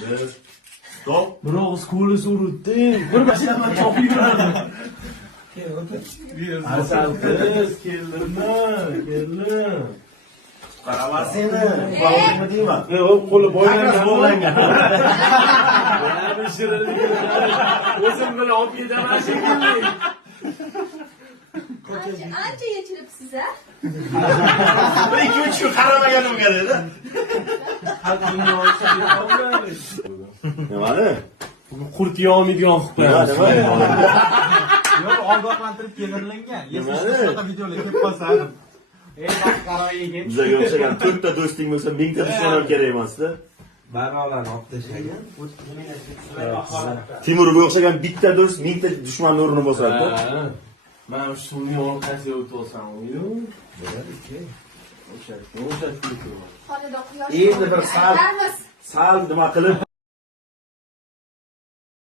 Bir. Stop. Biroq skoli surutding. Bir mashinadan chopib yuradi. Asal qiz, keldim. Qaramas seni. Favorimi deyman. Qo'li boylangan. Bog'langan. Yana shirinlik. O'zim bilan olib ketaman shekilli. Ancha yechilibsiz a? Bir 2-3 kun qaramaganimga dedi. Haqqimni olsa olmaydi. Nimani? Qurt yog'maydigan qilib qo'yamiz. Yo'q, ogohlantirib keltirilgan. Yesiz shunaqa videolar kelib qolsa. Bak qaroyiga. Bizga o'xshagan 4 ta do'sting bo'lsa 1000 ta dushman kerak emasda. Barnolarni olib tashlagan. Timurga o'xshagan bitta do'st 1000 ta dushmanning o'rnini bosadi. Mana shu suvning orqasiga o'tib olsam, o'sha. Xonada quyosh. Endi bir sal nima qilib